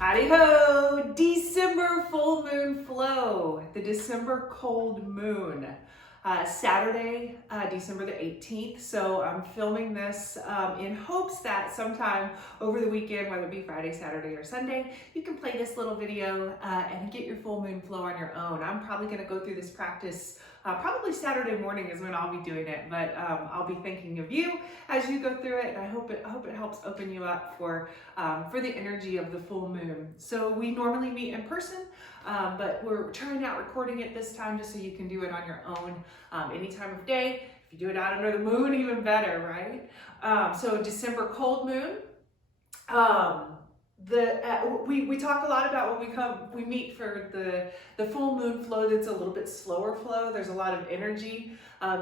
Howdy ho! December full moon flow, the December cold moon. Saturday, December the 18th. So I'm filming this in hopes that sometime over the weekend, whether it be Friday, Saturday, or Sunday, you can play this little video and get your full moon flow on your own. I'm probably going to go through this practice probably Saturday morning is when I'll be doing it, but I'll be thinking of you as you go through it, and I hope it helps open you up for the energy of the full moon. So we normally meet in person, but we're trying out recording it this time just so you can do it on your own any time of day. If you do it out under the moon, even better, right? So December cold moon. We talk a lot about when we meet for the full moon flow. That's a little bit slower flow. There's a lot of energy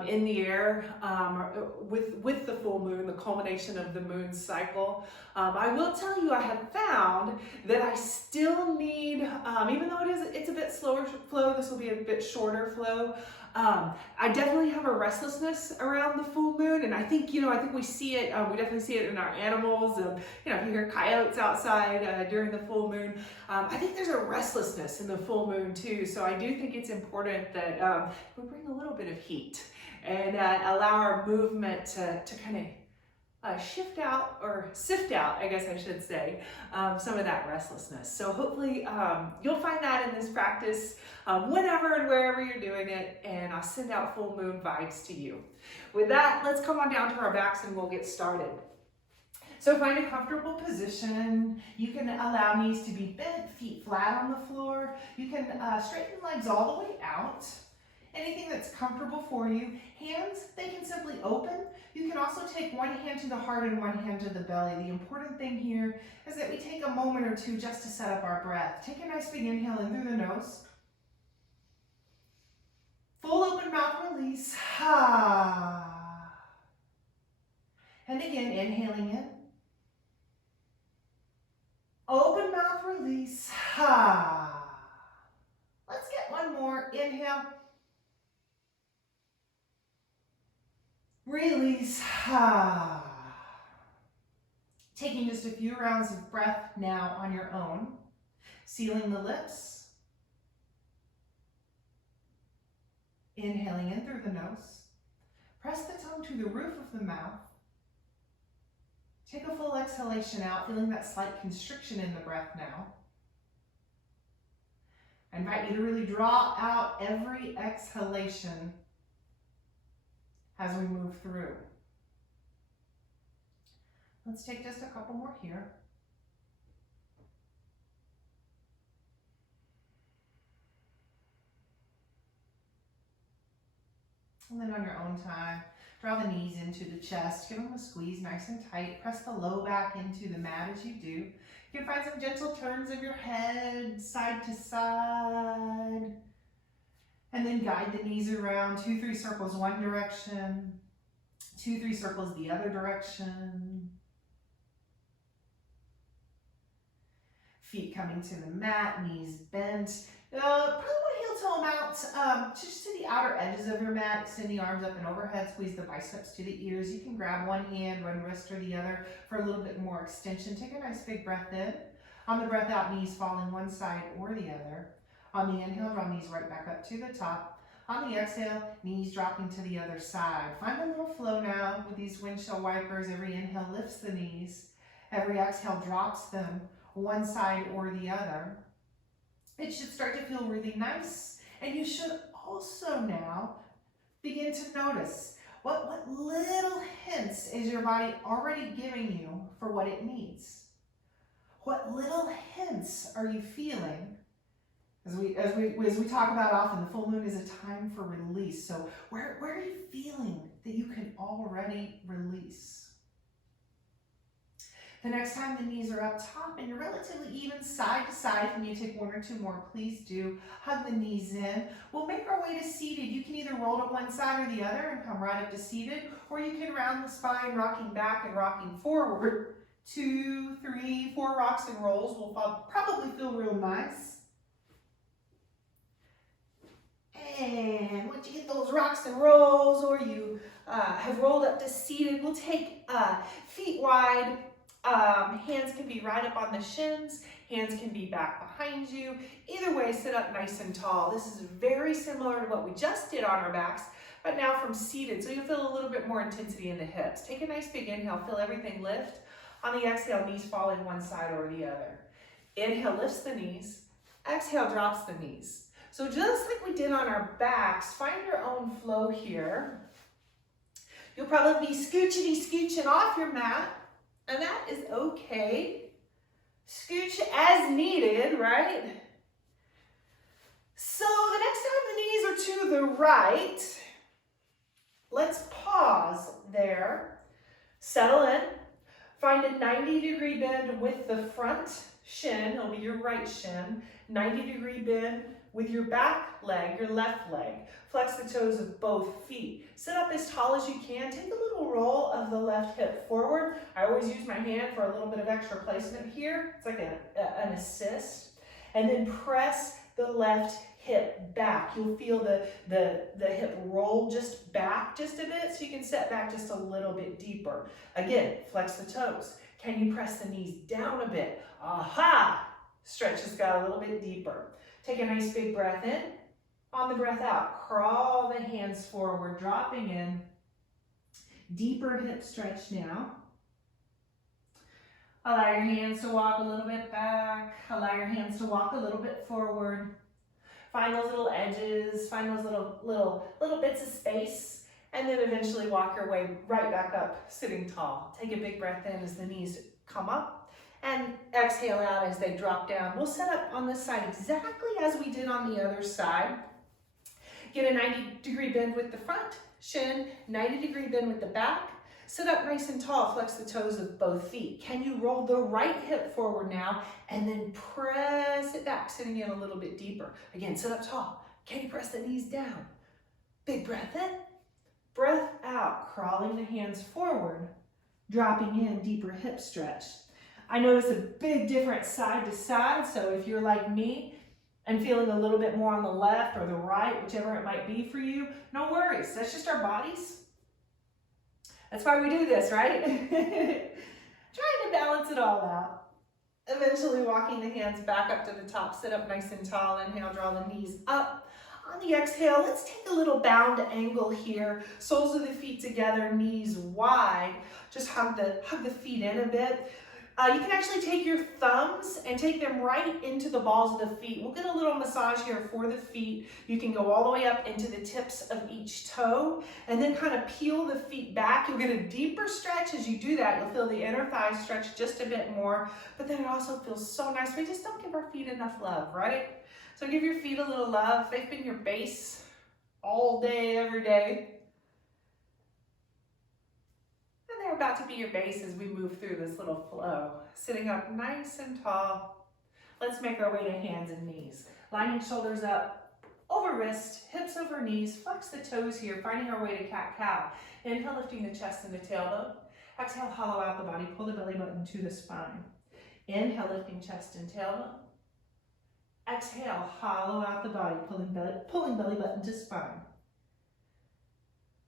in the air with the full moon, the culmination of the moon cycle. I will tell you, I have found that I still need, even though it's a bit slower flow, this will be a bit shorter flow. I definitely have a restlessness around the full moon, and I think we see it. We definitely see it in our animals. If you hear coyotes outside during the full moon, I think there's a restlessness in the full moon too. So I do think it's important that we bring a little bit of heat and allow our movement to kind of shift out or sift out, I guess I should say, some of that restlessness. So hopefully you'll find that in this practice whenever and wherever you're doing it, and I'll send out full moon vibes to you. With that, let's come on down to our backs and we'll get started. So find a comfortable position. You can allow knees to be bent, feet flat on the floor. You can straighten legs all the way out. Anything that's comfortable for you. Hands, they can simply open. You can also take one hand to the heart and one hand to the belly. The important thing here is that we take a moment or two just to set up our breath. Take a nice big inhale in through the nose. Full open mouth release. Ha. And again, inhaling in. Open mouth release. Ha. Let's get one more. Inhale. Release. Ha. Taking just a few rounds of breath now on your own. Sealing the lips. Inhaling in through the nose. Press the tongue to the roof of the mouth. Take a full exhalation out, feeling that slight constriction in the breath now. I invite you to really draw out every exhalation as we move through. Let's take just a couple more here. And then on your own time, draw the knees into the chest. Give them a squeeze nice and tight. Press the low back into the mat as you do. You can find some gentle turns of your head side to side. And then guide the knees around, 2-3 circles one direction, 2-3 circles the other direction. Feet coming to the mat, knees bent. Probably want to heel toe them out just to the outer edges of your mat. Extend the arms up and overhead, squeeze the biceps to the ears. You can grab one hand, one wrist, or the other for a little bit more extension. Take a nice big breath in. On the breath out, knees falling one side or the other. On the inhale, draw knees right back up to the top. On the exhale, knees dropping to the other side. Find a little flow now with these windshield wipers. Every inhale lifts the knees. Every exhale drops them one side or the other. It should start to feel really nice. And you should also now begin to notice what little hints is your body already giving you for what it needs. What little hints are you feeling? As we talk about often, the full moon is a time for release. So where are you feeling that you can already release? The next time the knees are up top and you're relatively even side to side, if you need to take one or two more, please do. Hug the knees in. We'll make our way to seated. You can either roll to one side or the other and come right up to seated, or you can round the spine, rocking back and rocking forward. 2, 3, 4 rocks and rolls will probably feel real nice. And once you get those rocks and rolls, or you have rolled up to seated, we'll take feet wide. Hands can be right up on the shins. Hands can be back behind you. Either way, sit up nice and tall. This is very similar to what we just did on our backs, but now from seated, so you'll feel a little bit more intensity in the hips. Take a nice big inhale, feel everything lift. On the exhale, knees falling one side or the other. Inhale, lifts the knees. Exhale, drops the knees. So just like we did on our backs, find your own flow here. You'll probably be scooching off your mat, and that is okay. Scooch as needed, right? So the next time the knees are to the right, let's pause there. Settle in. Find a 90-degree bend with the front shin. It'll be your right shin. 90-degree bend with your back leg, your left leg. Flex the toes of both feet. Sit up as tall as you can. Take a little roll of the left hip forward. I always use my hand for a little bit of extra placement here. It's like an assist. And then press the left hip back. You'll feel the hip roll just back just a bit, so you can set back just a little bit deeper. Again, flex the toes. Can you press the knees down a bit? Aha! Stretch just got a little bit deeper. Take a nice big breath in. On the breath out, crawl the hands forward, dropping in. Deeper hip stretch now. Allow your hands to walk a little bit back. Allow your hands to walk a little bit forward. Find those little edges, find those little bits of space, and then eventually walk your way right back up, sitting tall. Take a big breath in as the knees come up, and exhale out as they drop down. We'll set up on this side exactly as we did on the other side. Get a 90-degree bend with the front shin, 90-degree bend with the back. Sit up nice and tall, flex the toes of both feet. Can you roll the right hip forward now and then press it back, sitting in a little bit deeper. Again, sit up tall. Can you press the knees down? Big breath in, breath out, crawling the hands forward, dropping in, deeper hip stretch. I notice a big difference side to side, so if you're like me and feeling a little bit more on the left or the right, whichever it might be for you, no worries. That's just our bodies. That's why we do this, right? Trying to balance it all out. Eventually walking the hands back up to the top. Sit up nice and tall. Inhale, draw the knees up. On the exhale, let's take a little bound angle here. Soles of the feet together, knees wide. Just hug the feet in a bit. You can actually take your thumbs and take them right into the balls of the feet. We'll get a little massage here for the feet. You can go all the way up into the tips of each toe and then kind of peel the feet back. You'll get a deeper stretch as you do that. You'll feel the inner thighs stretch just a bit more, but then it also feels so nice. We just don't give our feet enough love, right? So give your feet a little love. They've been your base all day, every day. They're about to be your base as we move through this little flow. Sitting up nice and tall. Let's make our way to hands and knees. Lining shoulders up, over wrist, hips over knees. Flex the toes here, finding our way to cat-cow. Inhale, lifting the chest and the tailbone. Exhale, hollow out the body, pull the belly button to the spine. Inhale, lifting chest and tailbone. Exhale, hollow out the body, pulling belly button to spine.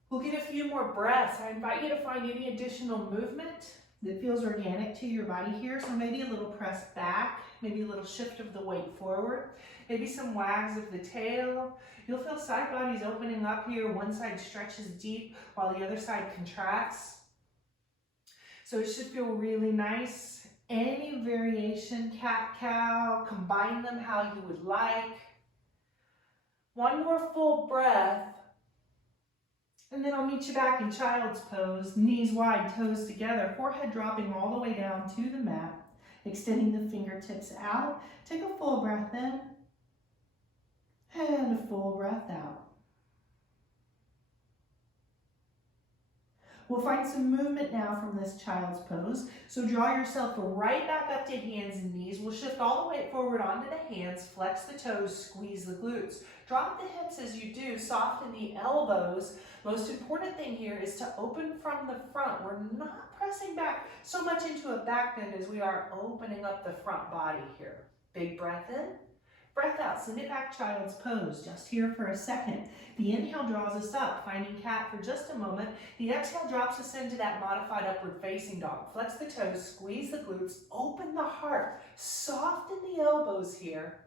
We'll get a few more breaths. I invite you to find any additional movement that feels organic to your body here. So maybe a little press back, maybe a little shift of the weight forward, maybe some wags of the tail. You'll feel side bodies opening up here. One side stretches deep while the other side contracts. So it should feel really nice. Any variation, cat-cow, combine them how you would like. One more full breath. And then I'll meet you back in child's pose, knees wide, toes together, forehead dropping all the way down to the mat, extending the fingertips out. Take a full breath in and a full breath out. We'll find some movement now from this child's pose. So draw yourself right back up to hands and knees. We'll shift all the way forward onto the hands, flex the toes, squeeze the glutes. Drop the hips as you do, soften the elbows. Most important thing here is to open from the front. We're not pressing back so much into a back bend as we are opening up the front body here. Big breath in, Breath out, send it back, child's pose. Just here for a second. The inhale draws us up, finding cat for just a moment. The exhale drops us into that modified upward facing dog. Flex the toes, squeeze the glutes, open the heart, soften the elbows here,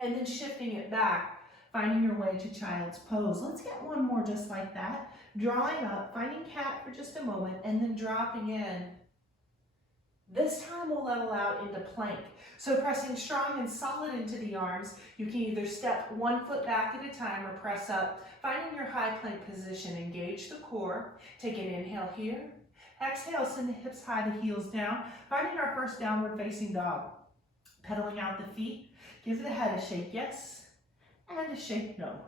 and then shifting it back, finding your way to child's pose. Let's get one more just like that. Drawing up, finding cat for just a moment, and then dropping in. This time we'll level out into plank. So pressing strong and solid into the arms, you can either step one foot back at a time or press up, finding your high plank position. Engage the core. Take an inhale here. Exhale, send the hips high, the heels down, finding our first downward facing dog. Pedaling out the feet, give the head a shake yes, and a shake no.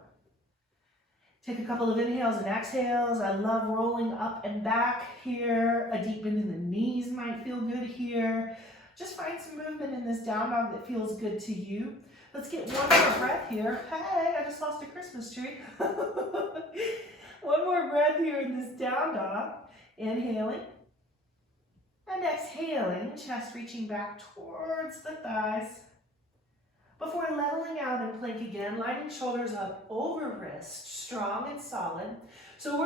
Take a couple of inhales and exhales. I love rolling up and back here. A deep bend in the knees might feel good here. Just find some movement in this down dog that feels good to you. Let's get one more breath here. Hey, I just lost a Christmas tree. One more breath here in this down dog. Inhaling and exhaling, chest reaching back towards the thighs. Before leveling out in plank again, lining shoulders up over wrist, strong and solid. So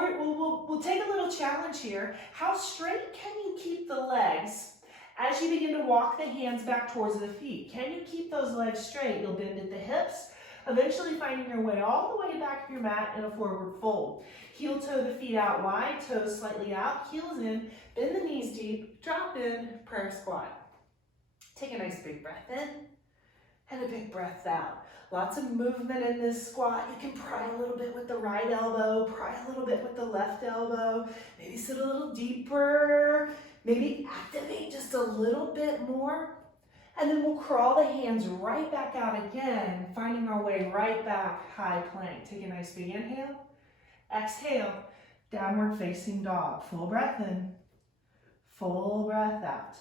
we'll take a little challenge here. How straight can you keep the legs as you begin to walk the hands back towards the feet? Can you keep those legs straight? You'll bend at the hips, eventually finding your way all the way back of your mat in a forward fold. Heel toe the feet out wide, toes slightly out, heels in, bend the knees deep, drop in, prayer squat. Take a nice big breath in. And a big breath out. Lots of movement in this squat. You can pry a little bit with the right elbow, pry a little bit with the left elbow, maybe sit a little deeper, maybe activate just a little bit more. And then we'll crawl the hands right back out again, finding our way right back, high plank. Take a nice big inhale. Exhale, downward facing dog. Full breath in, full breath out.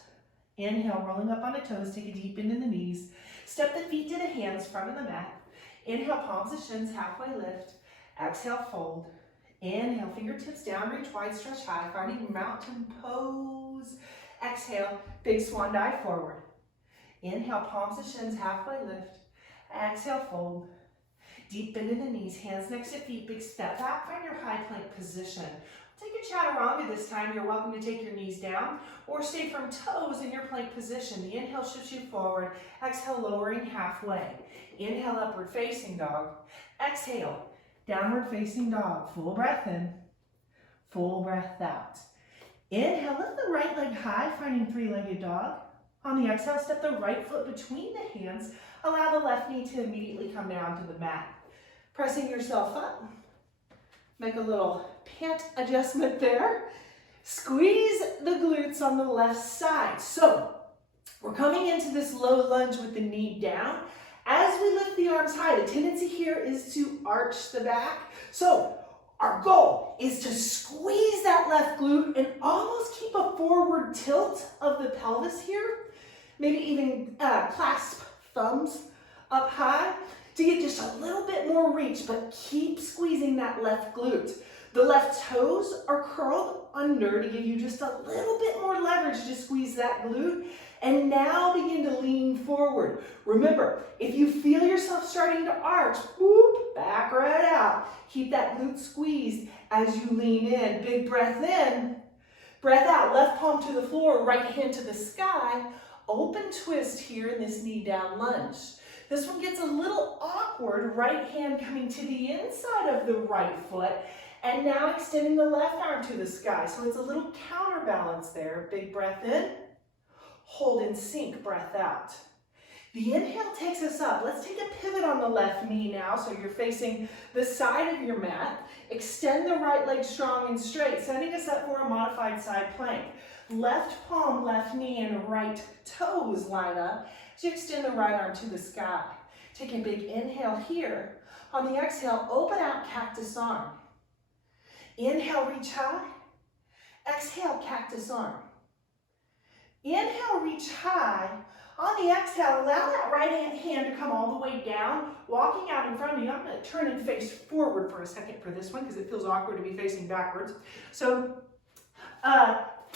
Inhale, rolling up on the toes, take a deep bend in the knees. Step the feet to the hands, front of the mat. Inhale, palms to shins, halfway lift. Exhale, fold. Inhale, fingertips down, reach wide, stretch high, finding mountain pose. Exhale, big swan dive forward. Inhale, palms to shins, halfway lift. Exhale, fold. Deep bend in the knees, hands next to feet, big step back, find your high plank position. Take your chaturanga this time. You're welcome to take your knees down or stay from toes in your plank position. The inhale shifts you forward. Exhale, lowering halfway. Inhale, upward facing dog. Exhale, downward facing dog. Full breath in, full breath out. Inhale, lift the right leg high, finding three-legged dog. On the exhale, step the right foot between the hands. Allow the left knee to immediately come down to the mat. Pressing yourself up. Make a little pant adjustment there. Squeeze the glutes on the left side. So we're coming into this low lunge with the knee down. As we lift the arms high, the tendency here is to arch the back. So our goal is to squeeze that left glute and almost keep a forward tilt of the pelvis here. Maybe even clasp thumbs up high to get just a little bit more reach, but keep squeezing that left glute. The left toes are curled under to give you just a little bit more leverage to squeeze that glute. And now begin to lean forward. Remember, if you feel yourself starting to arch, whoop, back right out. Keep that glute squeezed as you lean in. Big breath in, breath out. Left palm to the floor, right hand to the sky. Open twist here in this knee down lunge. This one gets a little awkward, right hand coming to the inside of the right foot, and now extending the left arm to the sky. So it's a little counterbalance there. Big breath in, hold and sink, breath out. The inhale takes us up. Let's take a pivot on the left knee now, so you're facing the side of your mat. Extend the right leg strong and straight, setting us up for a modified side plank. Left palm, left knee, and right toes line up as you extend the right arm to the sky. Take a big inhale here. On the exhale, open out cactus arm. Inhale, reach high. Exhale, cactus arm. Inhale, reach high. On the exhale, allow that right hand to come all the way down, walking out in front of you. I'm going to turn and face forward for a second for this one because it feels awkward to be facing backwards. So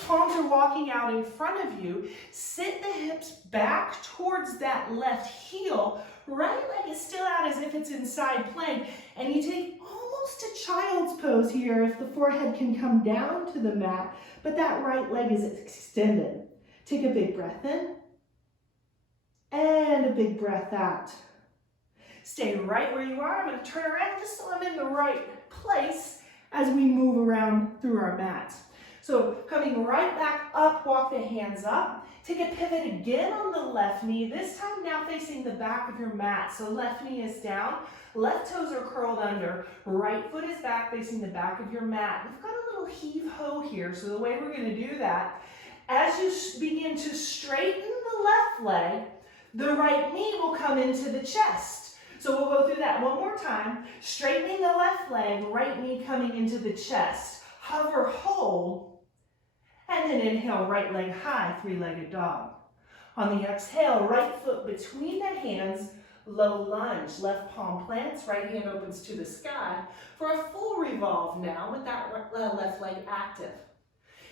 Palms are walking out in front of you. Sit the hips back towards that left heel. Right leg is still out as if it's in side plank. And you take almost a child's pose here if the forehead can come down to the mat, but that right leg is extended. Take a big breath in and a big breath out. Stay right where you are. I'm going to turn around just so I'm in the right place as we move around through our mats. So coming right back up, walk the hands up. Take a pivot again on the left knee, this time now facing the back of your mat. So left knee is down, left toes are curled under, right foot is back facing the back of your mat. We've got a little heave-ho here, so the way we're going to do that, as you begin to straighten the left leg, the right knee will come into the chest. So we'll go through that one more time. Straightening the left leg, right knee coming into the chest. Hover, hold, and then inhale, right leg high, three-legged dog. On the exhale, right foot between the hands, low lunge. Left palm plants, right hand opens to the sky for a full revolve now with that left leg active.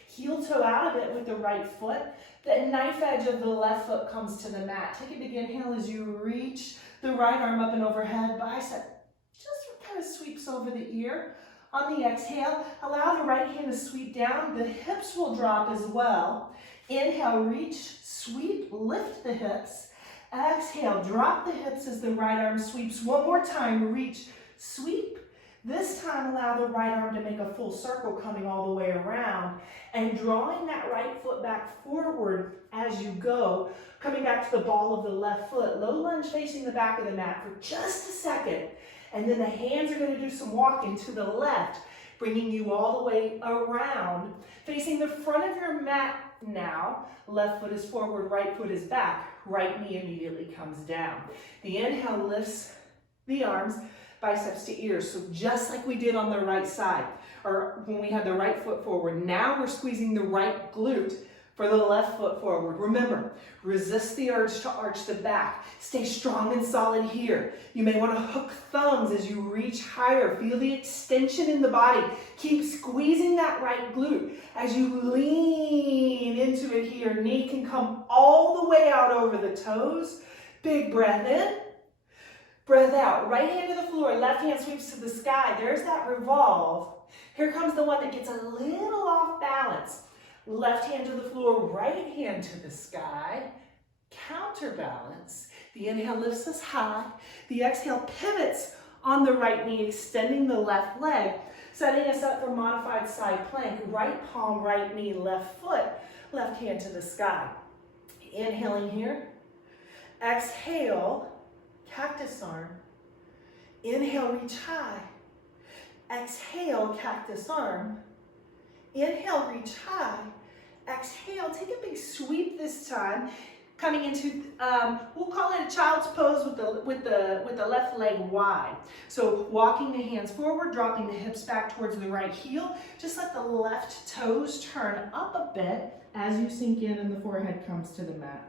Heel toe out of it with the right foot. The knife edge of the left foot comes to the mat. Take a big inhale as you reach the right arm up and overhead. Bicep just kind of sweeps over the ear. On the exhale, allow the right hand to sweep down. The hips will drop as well. Inhale, reach, sweep, lift the hips. Exhale, drop the hips as the right arm sweeps. One more time, reach, sweep. This time, allow the right arm to make a full circle coming all the way around and drawing that right foot back forward as you go, coming back to the ball of the left foot. Low lunge facing the back of the mat for just a second. And then the hands are going to do some walking to the left, bringing you all the way around, facing the front of your mat now. Left foot is forward, right foot is back. Right knee immediately comes down. The inhale lifts the arms, biceps to ears. So just like we did on the right side, or when we had the right foot forward, now we're squeezing the right glute for the left foot forward. Remember, resist the urge to arch the back. Stay strong and solid here. You may want to hook thumbs as you reach higher. Feel the extension in the body. Keep squeezing that right glute as you lean into it here. Knee can come all the way out over the toes. Big breath in. Breath out. Right hand to the floor. Left hand sweeps to the sky. There's that revolve. Here comes the one that gets a little off balance. Left hand to the floor, right hand to the sky, counterbalance. The inhale lifts us high. The exhale pivots on the right knee, extending the left leg, setting us up for modified side plank. Right palm, right knee, left foot, left hand to the sky. Inhaling here. Exhale, cactus arm. Inhale, reach high. Exhale, cactus arm. Inhale, reach high. Exhale, take a big sweep this time, coming into, we'll call it a child's pose with the left leg wide. So walking the hands forward, dropping the hips back towards the right heel. Just let the left toes turn up a bit as you sink in and the forehead comes to the mat.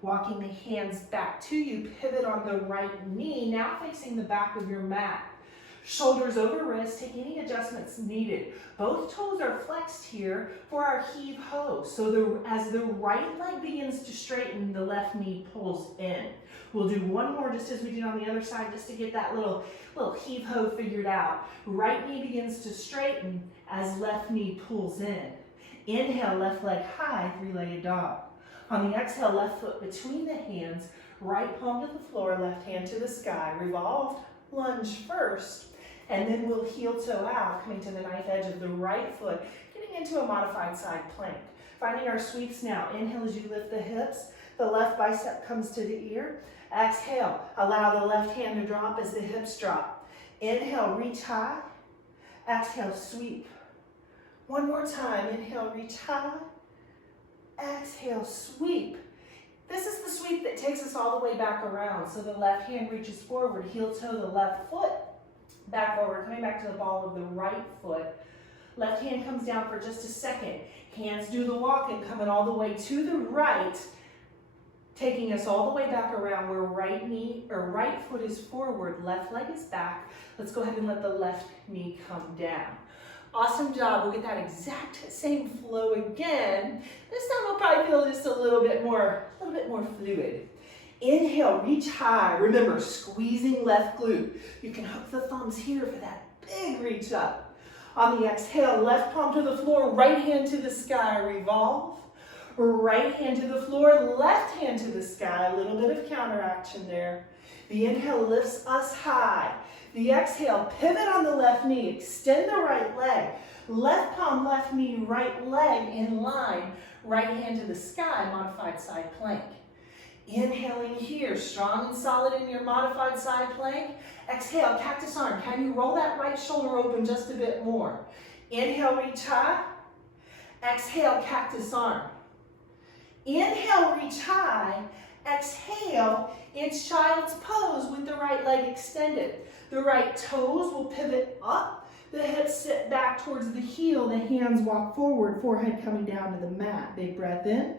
Walking the hands back to you, pivot on the right knee, now facing the back of your mat. Shoulders over wrist, take any adjustments needed. Both toes are flexed here for our heave-ho. So as the right leg begins to straighten, the left knee pulls in. We'll do one more just as we did on the other side, just to get that little heave-ho figured out. Right knee begins to straighten as left knee pulls in. Inhale, left leg high, three-legged dog. On the exhale, left foot between the hands, right palm to the floor, left hand to the sky. Revolved, lunge first. And then we'll heel toe out, coming to the knife edge of the right foot, getting into a modified side plank. Finding our sweeps now. Inhale as you lift the hips. The left bicep comes to the ear. Exhale, allow the left hand to drop as the hips drop. Inhale, reach high. Exhale, sweep. One more time. Inhale, reach high. Exhale, sweep. This is the sweep that takes us all the way back around. So the left hand reaches forward, heel toe the left foot, back forward, coming back to the ball of the right foot. Left hand comes down for just a second. Hands do the walk and coming all the way to the right, taking us all the way back around where right foot is forward, left leg is back. Let's go ahead and let the left knee come down. Awesome job. We'll get that exact same flow again. This time we'll probably feel just a little bit more fluid. Inhale, reach high. Remember, squeezing left glute. You can hook the thumbs here for that big reach up. On the exhale, left palm to the floor, right hand to the sky, revolve. Right hand to the floor, left hand to the sky. A little bit of counteraction there. The inhale lifts us high. The exhale, pivot on the left knee, extend the right leg. Left palm, left knee, right leg in line. Right hand to the sky, modified side plank. Inhaling here, strong and solid in your modified side plank. Exhale, cactus arm. Can you roll that right shoulder open just a bit more? Inhale, reach high. Exhale, cactus arm. Inhale, reach high. Exhale, it's child's pose with the right leg extended. The right toes will pivot up. The hips sit back towards the heel. The hands walk forward, forehead coming down to the mat. Big breath in.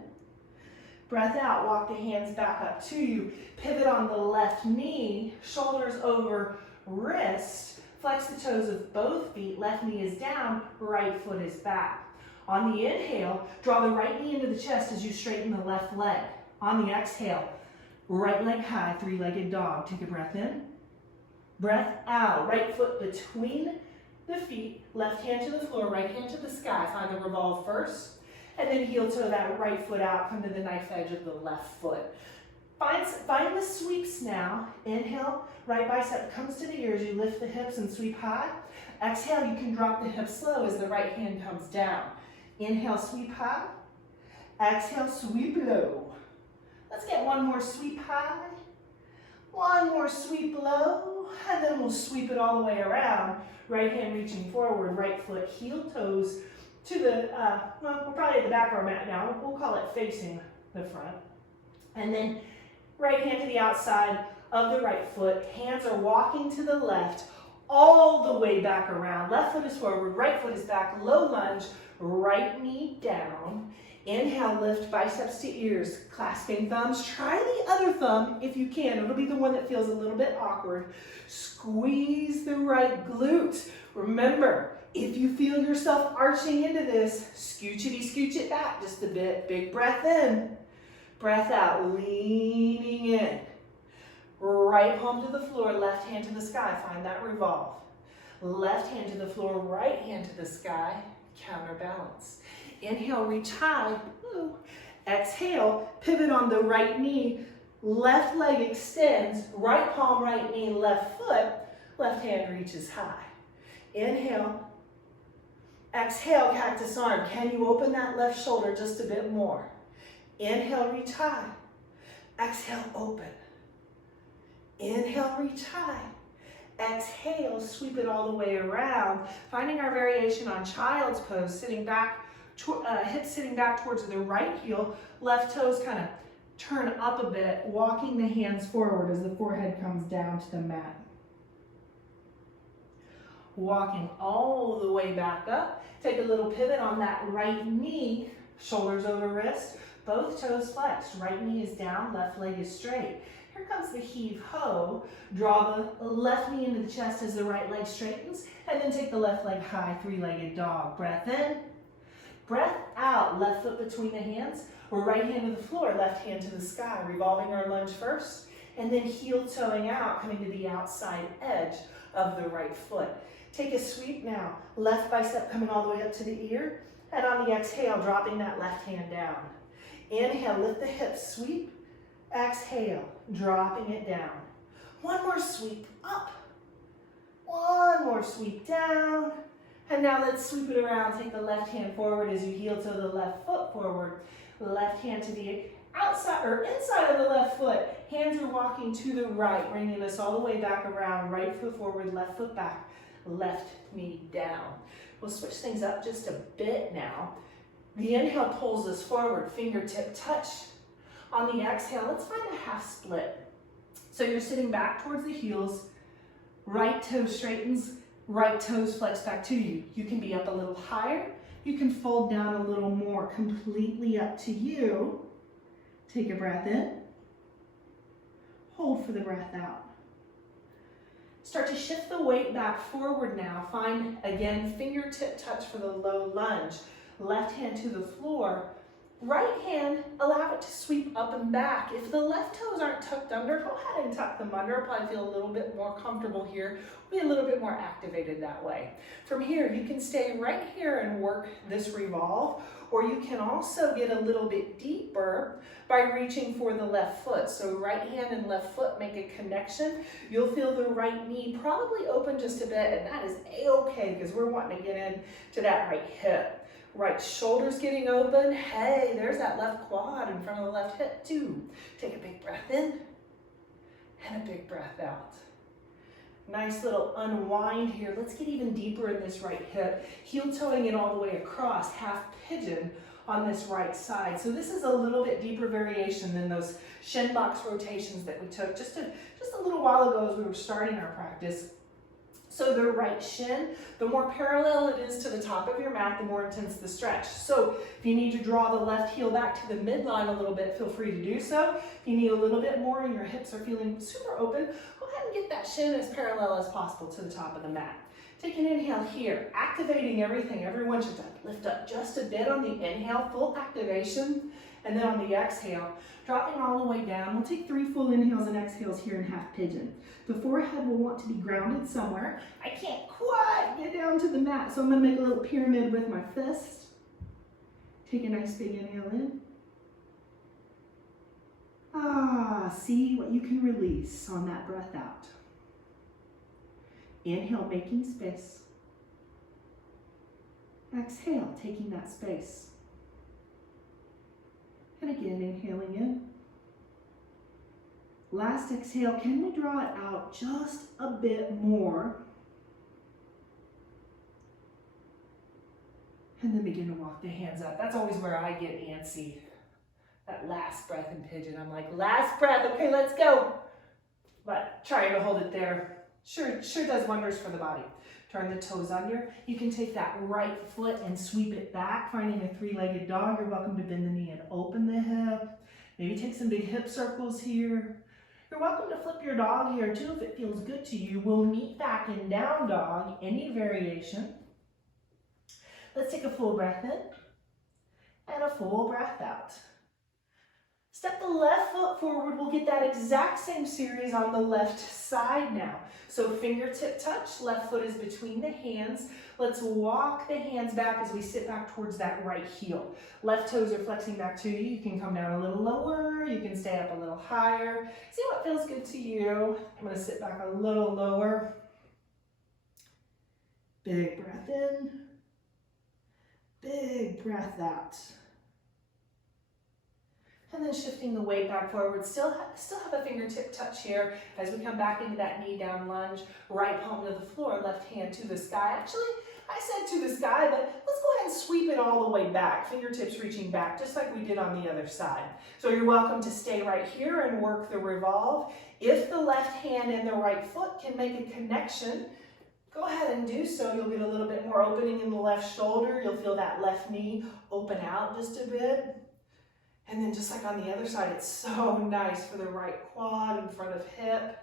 Breath out, walk the hands back up to you. Pivot on the left knee, shoulders over wrist. Flex the toes of both feet. Left knee is down, right foot is back. On the inhale, draw the right knee into the chest as you straighten the left leg. On the exhale, right leg high, three-legged dog. Take a breath in. Breath out, right foot between the feet, left hand to the floor, right hand to the sky. Find the revolve first. And then heel toe that right foot out, come to the knife edge of the left foot. Find the sweeps now. Inhale, right bicep comes to the ears. You lift the hips and sweep high. Exhale, you can drop the hips low as the right hand comes down. Inhale, sweep high. Exhale, sweep low. Let's get one more sweep high. One more sweep low. And then we'll sweep it all the way around. Right hand reaching forward, right foot, heel toes to the, well, we're probably at the back of our mat now. We'll call it facing the front. And then right hand to the outside of the right foot. Hands are walking to the left, all the way back around. Left foot is forward, right foot is back. Low lunge, right knee down. Inhale, lift biceps to ears, clasping thumbs. Try the other thumb if you can. It'll be the one that feels a little bit awkward. Squeeze the right glute. Remember, if you feel yourself arching into this, scooch it back just a bit. Big breath in. Breath out, leaning in. Right palm to the floor, left hand to the sky. Find that revolve. Left hand to the floor, right hand to the sky. Counterbalance. Inhale, reach high. Ooh. Exhale, pivot on the right knee. Left leg extends. Right palm, right knee, left foot. Left hand reaches high. Inhale. Exhale, cactus arm. Can you open that left shoulder just a bit more? Inhale, reach high. Exhale, open. Inhale, reach high. Exhale, sweep it all the way around. Finding our variation on child's pose, sitting back, hips sitting back towards the right heel, left toes kind of turn up a bit, walking the hands forward as the forehead comes down to the mat. Walking all the way back up. Take a little pivot on that right knee, shoulders over wrist, both toes flexed. Right knee is down, left leg is straight. Here comes the heave ho. Draw the left knee into the chest as the right leg straightens, and then take the left leg high, three-legged dog. Breath in, breath out. Left foot between the hands, right hand to the floor, left hand to the sky. Revolving our lunge first, and then heel toeing out, coming to the outside edge of the right foot. Take a sweep now. Left bicep coming all the way up to the ear, and on the exhale, dropping that left hand down. Inhale, lift the hips, sweep. Exhale, dropping it down. One more sweep up. One more sweep down. And now let's sweep it around. Take the left hand forward as you heel toe the left foot forward. Left hand to the outside or inside of the left foot. Hands are walking to the right, bringing us all the way back around. Right foot forward, left foot back. Left knee down. We'll switch things up just a bit now. The inhale pulls us forward, fingertip touch. On the exhale, let's find a half split. So you're sitting back towards the heels, right toe straightens, right toes flex back to you. You can be up a little higher, you can fold down a little more, completely up to you. Take a breath in, hold for the breath out. Start to shift the weight back forward now. Find, again, fingertip touch for the low lunge. Left hand to the floor. Right hand, allow it to sweep up and back. If the left toes aren't tucked under, go ahead and tuck them under. Probably feel a little bit more comfortable here. Be a little bit more activated that way. From here, you can stay right here and work this revolve, or you can also get a little bit deeper by reaching for the left foot. So right hand and left foot make a connection. You'll feel the right knee probably open just a bit, and that is a-okay because we're wanting to get into that right hip. Right shoulder's getting open. Hey, there's that left quad in front of the left hip too. Take a big breath in and a big breath out. Nice little unwind here. Let's get even deeper in this right hip. Heel toeing it all the way across, half pigeon on this right side. So this is a little bit deeper variation than those shin box rotations that we took just a little while ago as we were starting our practice. So the right shin, the more parallel it is to the top of your mat, the more intense the stretch. So if you need to draw the left heel back to the midline a little bit, feel free to do so. If you need a little bit more and your hips are feeling super open, go ahead and get that shin as parallel as possible to the top of the mat. Take an inhale here, activating everything. Everyone should lift up just a bit on the inhale, full activation. And then on the exhale, dropping all the way down. We'll take 3 full inhales and exhales here in half pigeon. The forehead will want to be grounded somewhere. I can't quite get down to the mat, so I'm gonna make a little pyramid with my fist. Take a nice big inhale in. See what you can release on that breath out. Inhale, making space. Exhale, taking that space. And again, inhaling in. Last exhale, can we draw it out just a bit more? And then begin to walk the hands up. That's always where I get antsy. That last breath in pigeon. I'm like, last breath, okay, let's go. But trying to hold it there sure does wonders for the body. Turn the toes under. You can take that right foot and sweep it back, finding a 3-legged dog. You're welcome to bend the knee and open the hip. Maybe take some big hip circles here. You're welcome to flip your dog here too if it feels good to you. We'll meet back in down dog, any variation. Let's take a full breath in and a full breath out. Step the left foot forward. We'll get that exact same series on the left side now. So fingertip touch, left foot is between the hands. Let's walk the hands back as we sit back towards that right heel. Left toes are flexing back to you. You can come down a little lower. You can stay up a little higher. See what feels good to you. I'm going to sit back a little lower. Big breath in. Big breath out. And then shifting the weight back forward. Still have a fingertip touch here as we come back into that knee down lunge. Right palm to the floor, left hand to the sky. Actually, I said to the sky, but let's go ahead and sweep it all the way back. Fingertips reaching back, just like we did on the other side. So you're welcome to stay right here and work the revolve. If the left hand and the right foot can make a connection, go ahead and do so. You'll get a little bit more opening in the left shoulder. You'll feel that left knee open out just a bit. And then just like on the other side, it's so nice for the right quad in front of hip.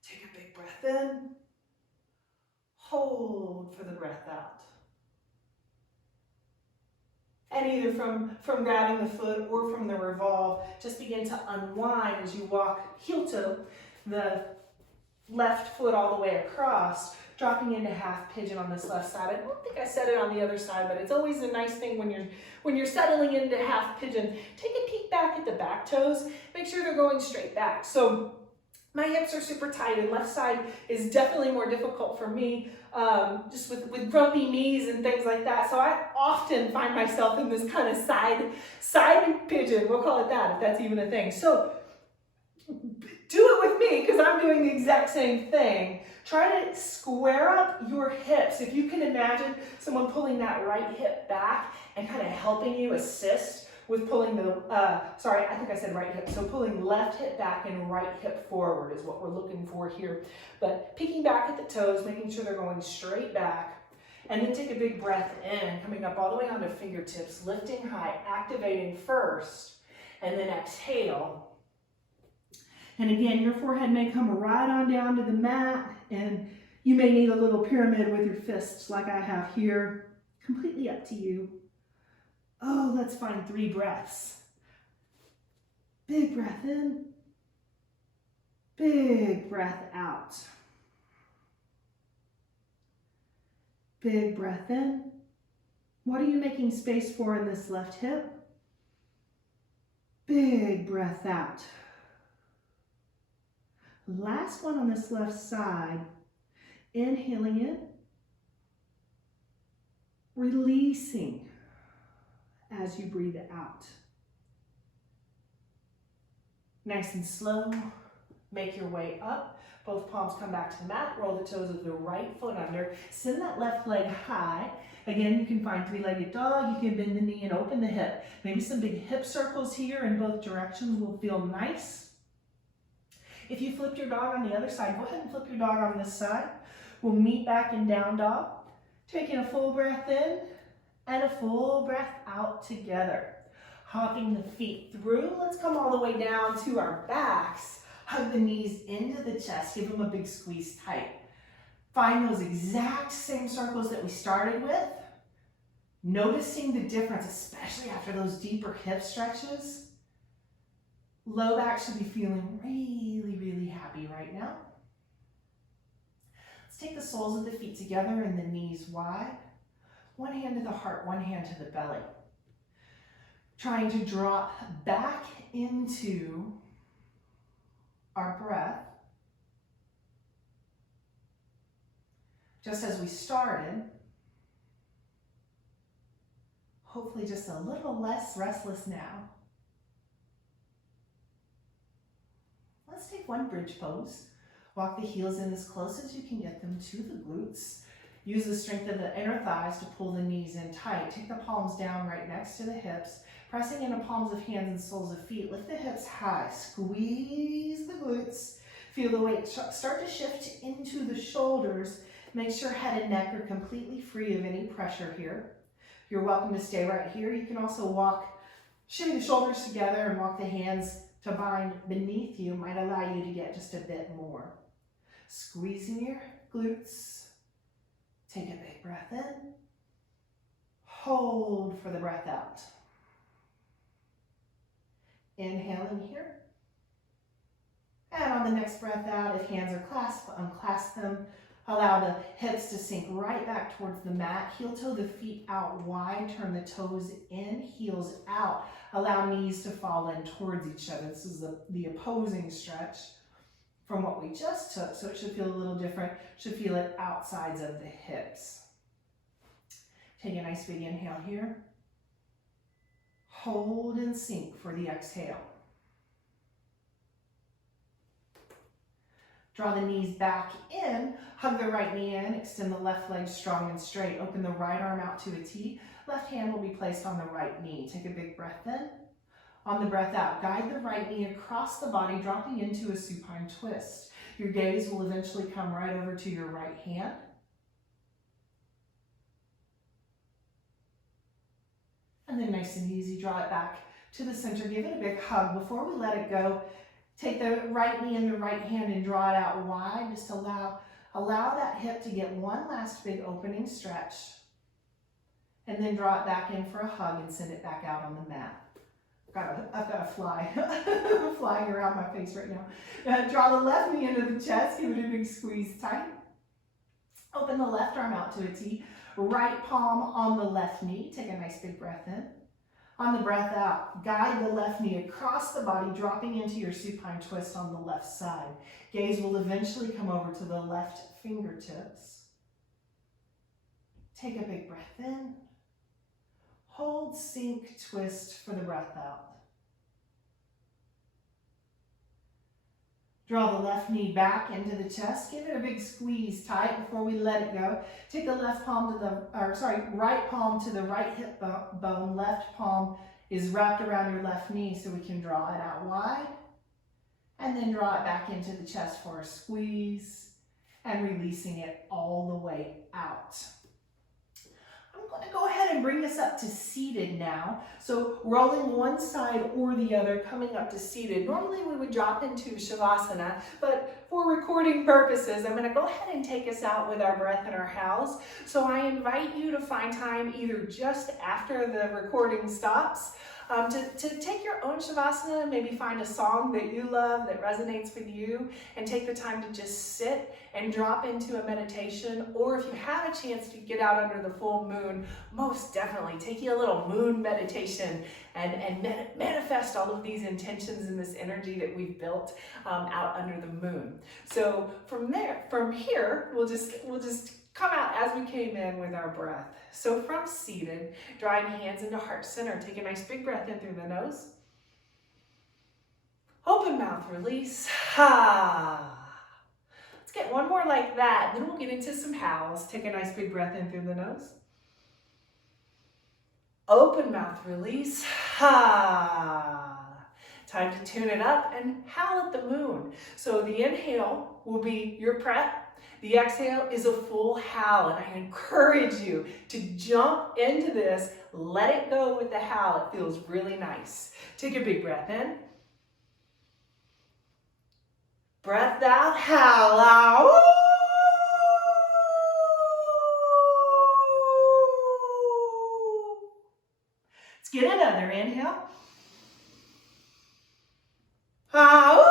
Take a big breath in. Hold for the breath out. And either from grabbing the foot or from the revolve, just begin to unwind as you walk heel to the left foot all the way across, dropping into half pigeon on this left side. I don't think I said it on the other side, but it's always a nice thing when you're settling into half pigeon. Take a peek back at the back toes. Make sure they're going straight back. So my hips are super tight, and left side is definitely more difficult for me, just with grumpy knees and things like that. So I often find myself in this kind of side pigeon. We'll call it that, if that's even a thing. So do it with me, because I'm doing the exact same thing. Try to square up your hips. If you can imagine someone pulling that right hip back and kind of helping you assist with pulling sorry, I think I said right hip. So pulling left hip back and right hip forward is what we're looking for here. But peeking back at the toes, making sure they're going straight back. And then take a big breath in, coming up all the way onto fingertips, lifting high, activating first, and then exhale. And again, your forehead may come right on down to the mat. And you may need a little pyramid with your fists like I have here. Completely up to you. Oh, let's find 3 breaths. Big breath in. Big breath out. Big breath in. What are you making space for in this left hip? Big breath out. Last one on this left side. Inhaling in. Releasing as you breathe out. Nice and slow. Make your way up. Both palms come back to the mat. Roll the toes of the right foot under. Send that left leg high. Again, you can find 3-legged dog. You can bend the knee and open the hip. Maybe some big hip circles here in both directions will feel nice. If you flipped your dog on the other side, go ahead and flip your dog on this side. We'll meet back in down dog. Taking a full breath in and a full breath out together. Hopping the feet through. Let's come all the way down to our backs. Hug the knees into the chest. Give them a big squeeze tight. Find those exact same circles that we started with. Noticing the difference, especially after those deeper hip stretches. Low back should be feeling really, really happy right now. Let's take the soles of the feet together and the knees wide. One hand to the heart, one hand to the belly. Trying to drop back into our breath. Just as we started, hopefully just a little less restless now. Let's take one bridge pose. Walk the heels in as close as you can get them to the glutes. Use the strength of the inner thighs to pull the knees in tight. Take the palms down right next to the hips. Pressing into palms of hands and soles of feet. Lift the hips high. Squeeze the glutes. Feel the weight start to shift into the shoulders. Make sure head and neck are completely free of any pressure here. You're welcome to stay right here. You can also shimmy the shoulders together and walk the hands to bind beneath you. Might allow you to get just a bit more. Squeezing your glutes. Take a big breath in. Hold for the breath out. Inhaling here. And on the next breath out, if hands are clasped, unclasp them. Allow the hips to sink right back towards the mat. Heel toe the feet out wide. Turn the toes in, heels out. Allow knees to fall in towards each other. This is the opposing stretch from what we just took. So it should feel a little different. Should feel it outsides of the hips. Take a nice big inhale here. Hold and sink for the exhale. Draw the knees back in, hug the right knee in, extend the left leg strong and straight. Open the right arm out to a T. Left hand will be placed on the right knee. Take a big breath in. On the breath out, guide the right knee across the body, dropping into a supine twist. Your gaze will eventually come right over to your right hand. And then nice and easy, draw it back to the center. Give it a big hug. Before we let it go, take the right knee in the right hand and draw it out wide. Just allow that hip to get one last big opening stretch. And then draw it back in for a hug and send it back out on the mat. I've got a fly flying around my face right now. Draw the left knee into the chest. Give it a big squeeze tight. Open the left arm out to a T. Right palm on the left knee. Take a nice big breath in. On the breath out, guide the left knee across the body, dropping into your supine twist on the left side. Gaze will eventually come over to the left fingertips. Take a big breath in. Hold, sink, twist for the breath out. Draw the left knee back into the chest. Give it a big squeeze tight before we let it go. Take the right palm to the right hip bone. Left palm is wrapped around your left knee so we can draw it out wide. And then draw it back into the chest for a squeeze and releasing it all the way out. I'm going to go ahead and bring this up to seated now. So rolling one side or the other, coming up to seated. Normally we would drop into Savasana, but for recording purposes, I'm gonna go ahead and take us out with our breath and our howls. So I invite you to find time either just after the recording stops to take your own Savasana, maybe find a song that you love that resonates with you, and take the time to just sit and drop into a meditation. Or if you have a chance to get out under the full moon, most definitely take you a little moon meditation and manifest all of these intentions and this energy that we've built out under the moon. So from here, we'll just come out as we came in with our breath. So from seated, drawing hands into heart center, take a nice big breath in through the nose. Open mouth, release. Ha. Let's get one more like that, then we'll get into some howls. Take a nice big breath in through the nose. Open mouth, release. Ha. Time to tune it up and howl at the moon. So the inhale will be your prep. The exhale is a full howl, and I encourage you to jump into this. Let it go with the howl. It feels really nice. Take a big breath in. Breath out, howl out. Let's get another inhale. Howl.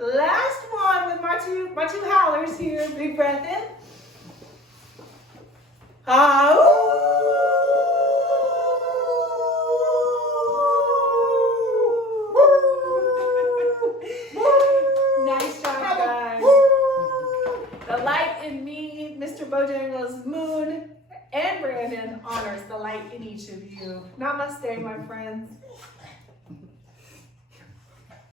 Last one with my two howlers here. Big breath in. Nice job, guys. The light in me, Mr. Bojangles' moon, and Brandon honors the light in each of you. Namaste, my friends.